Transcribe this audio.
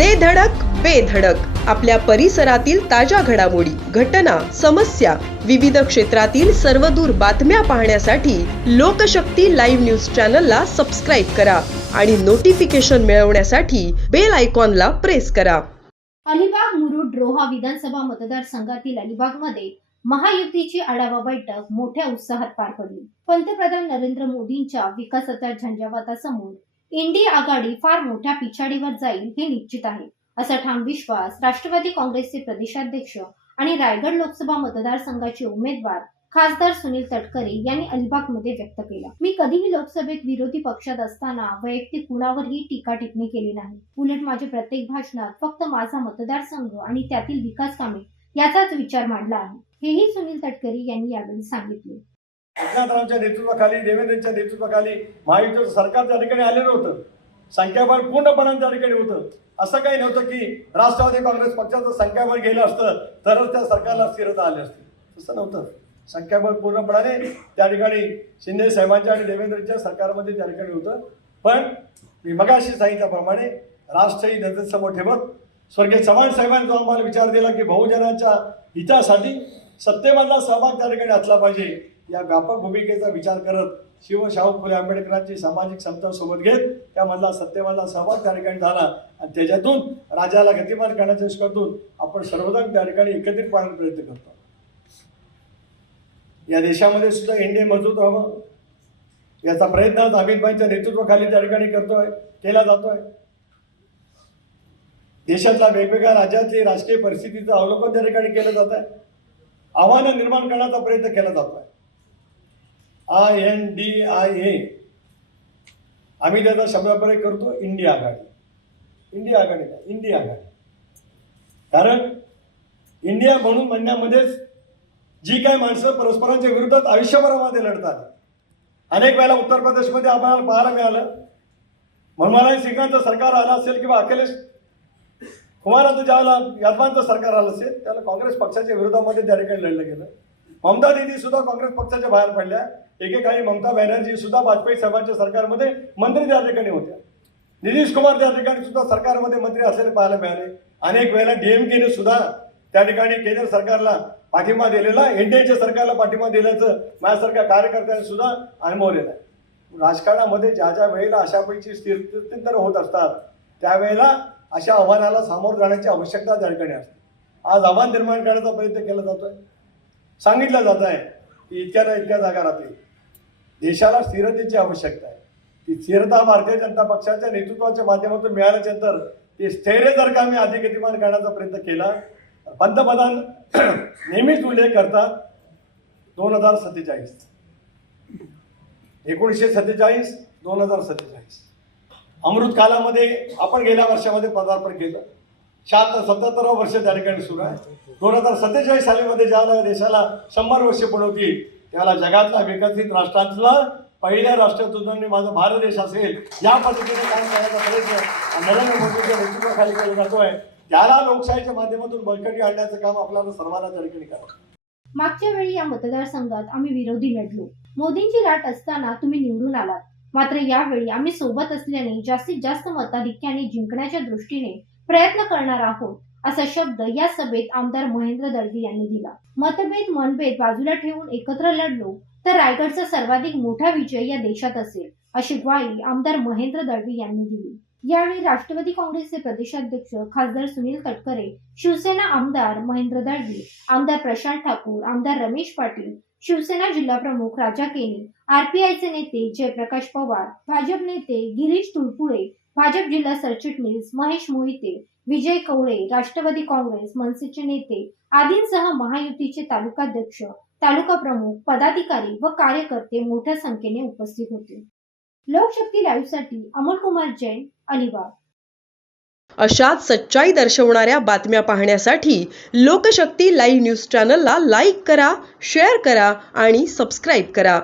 दे धडक बेधडक आपल्या परिसरातील ताज्या घडामोडी घटना समस्या विविध क्षेत्रातील सर्वदूर बातम्या पाहण्यासाठी लोकशक्ती लाईव्ह न्यूज चॅनलला सबस्क्राईब करा आणि नोटिफिकेशन मिळवण्यासाठी बेल आयकॉनला प्रेस करा. अलिबाग मुरुड रोहा विधानसभा मतदारसंघातील अलिबागमध्ये महायुतीची आढावा बैठक मोठ्या उत्साहात पार पडली. पंतप्रधान नरेंद्र मोदींच्या विकासाच्या झंझावातासमोर इंडिया आघाडी फार मोठ्या पिछाडीवर जाईल हे निश्चित आहे असा ठाम विश्वास राष्ट्रवादी काँग्रेसचे प्रदेशाध्यक्ष आणि रायगड लोकसभा मतदारसंघाचे उमेदवार खासदार सुनील तटकरे यांनी अलिबागमध्ये व्यक्त केला. मी कधीही लोकसभेत विरोधी पक्षात असताना वैयक्तिक कुणावरही टीका टिप्पणी केली नाही. उलट माझे प्रत्येक भाषणात फक्त माझा मतदारसंघ आणि त्यातील विकास कामे याचाच विचार मांडला आहे हेही सुनील तटकरे यांनी यावेळी सांगितले. एकनाथरावच्या नेतृत्वाखाली देवेंद्रच्या नेतृत्वाखाली महायुतीचं सरकार त्या ठिकाणी आलेलं होतं. संख्याबळ पूर्णपणे त्या ठिकाणी होतं. असं काही नव्हतं की राष्ट्रवादी काँग्रेस पक्षाचं संख्याबळ गेलं असतं तरच त्या सरकारला स्थिरता आली असती. तसं नव्हतं. संख्याबळ पूर्णपणाने त्या ठिकाणी शिंदे साहेबांच्या आणि देवेंद्रच्या सरकारमध्ये त्या ठिकाणी होतं. पण मी मगाशी सांगितल्याप्रमाणे राष्ट्रही नजरेसमोर ठेवत स्वर्गीय चव्हाण साहेबांनी जो आम्हाला विचार दिला की बहुजनांच्या हितासाठी सत्तेमधला सहभाग त्या ठिकाणी असला पाहिजे या व्यापक भूमिकेचा विचार करत शिव शाहू फुले आंबेडकरांची सामाजिक क्षमता सोबत घेत त्यामधला सत्तेमधला सहभाग त्या ठिकाणी झाला. आणि त्याच्यातून राजाला गतिमान करण्याच्या दृष्टीतून आपण सर्वजण त्या ठिकाणी एकत्रित पाळण्याचा प्रयत्न करतो. या देशामध्ये सुद्धा एनडीए मजबूत व्हावं. याचा प्रयत्न आज अमितभाईच्या नेतृत्वाखाली त्या ठिकाणी करतोय केला जातोय. देशातल्या वेगवेगळ्या राज्यातली राजकीय परिस्थितीचं अवलोकन त्या ठिकाणी केलं जात आहे आव्हानं निर्माण करण्याचा प्रयत्न केला जातो आहे I N D I A. आम्ही त्याचा शब्दप्रयोग करतो इंडिया आघाडी. इंडिया आघाडी नाही इंडिया आघाडी. कारण इंडिया म्हणून म्हणण्यामध्येच जी काही माणसं परस्परांच्या विरोधात आयुष्यभरामध्ये लढतात. अनेक वेळेला उत्तर प्रदेशमध्ये आम्हाला पाहायला मिळालं. मनमोहन सिंगांचं सरकार आलं असेल किंवा अखिलेश कुमारांचं ज्यावेळेला यादवांचं सरकार आलं असेल त्याला काँग्रेस पक्षाच्या विरोधामध्ये त्या ठिकाणी लढलं गेलं. ममता दिदी सुद्धा काँग्रेस पक्षाच्या बाहेर पडल्या. एकेकाळी ममता बॅनर्जी सुद्धा वाजपेयी साहेबांच्या सरकारमध्ये मंत्री त्या ठिकाणी होत्या. नितीश कुमार त्या ठिकाणी सुद्धा सरकारमध्ये मंत्री असलेले पाहायला मिळाले. अनेक वेळेला डीएमकेने सुद्धा त्या ठिकाणी केंद्र सरकारला पाठिंबा दिलेला एनडीएच्या सरकारला पाठिंबा दिल्याचं माझ्यासारख्या कार्यकर्त्यांनी सुद्धा अनुभवलेलं आहे. राजकारणामध्ये ज्या ज्या वेळेला अशापैकी स्थिर होत असतात त्यावेळेला अशा आव्हानाला सामोरं जाण्याची आवश्यकता त्या ठिकाणी असते. आज आव्हान निर्माण करण्याचा प्रयत्न केला जातोय. सांगितलं जात आहे की इतक्या ना इतक्या जागा राहतील. देशाला स्थिरतेची आवश्यकता आहे. ती स्थिरता भारतीय जनता पक्षाच्या नेतृत्वाच्या माध्यमातून मिळाल्याच्या नंतर ते स्थैर्य जर का मी अधिक गतिमान करण्याचा प्रयत्न केला पंतप्रधान नेहमीच उल्लेख करतात दोन हजार सत्तेचाळीस. एकोणीसशे सत्तेचाळीस दोन हजार सत्तेचाळीस. अमृत कालामध्ये आपण गेल्या वर्षामध्ये पदार्पण केलं. शहात्तर सत्याहत्तरावं वर्ष त्या ठिकाणी सुरू आहे. दोन हजार सत्तेचाळीस सालीमध्ये ज्यावेळेला देशाला शंभर वर्ष पण होती त्यावेळेला जगातला विकसित राष्ट्रांतला पहिल्या राष्ट्रदूतांनी माझा भारत देश असेल या पद्धतीने काम करण्याचा प्रयत्न नरेंद्र मोदीच्या नेतृत्वाखाली केला जातोय. त्याला लोकशाहीच्या माध्यमातून बळकटी आणण्याचं काम आपल्याला सर्वांना त्या ठिकाणी करावं मागच्या वेळी या मतदारसंघात आम्ही विरोधी लढलो. मोदींची लाट असताना तुम्ही निवडून आलात. मात्र यावेळी आम्ही सोबत असल्याने जास्तीत जास्त मताधिक्याने जिंकण्याच्या दृष्टीने प्रयत्न करणार आहोत असा शब्द या सभेत आमदार महेंद्र दळवी यांनी दिला. मतभेद मनभेद बाजूला ठेवून एकत्र लढलो तर रायगडचा सर्वाधिक मोठा विजय या देशात असेल अशी ग्वाही आमदार महेंद्र दळवी यांनी दिली. यावेळी राष्ट्रवादी काँग्रेसचे प्रदेशाध्यक्ष खासदार सुनील तटकरे शिवसेना आमदार महेंद्र दळवी आमदार प्रशांत ठाकूर आमदार रमेश पाटील शिवसेना जिल्हा प्रमुख राजा केनी आरपीआयचे नेते जयप्रकाश पवार भाजप नेते गिरीश तुळपुळे भाजप जिल्हा सरचिटणीस महेश मोहिते विजय कवळे राष्ट्रवादी काँग्रेस मनसेचे नेते आदींसह महायुतीचे तालुकाध्यक्ष तालुका प्रमुख पदाधिकारी व कार्यकर्ते मोठ्या संख्येने उपस्थित होते. लोकशक्ती लाईव्हसाठी अमोल कुमार जैन अलिबाग. अशाच सच्चाई दर्शवणाऱ्या बातम्या पाहण्यासाठी लोकशक्ती लाईव्ह न्यूज चॅनलला लाईक करा शेअर करा आणि सबस्क्राईब करा.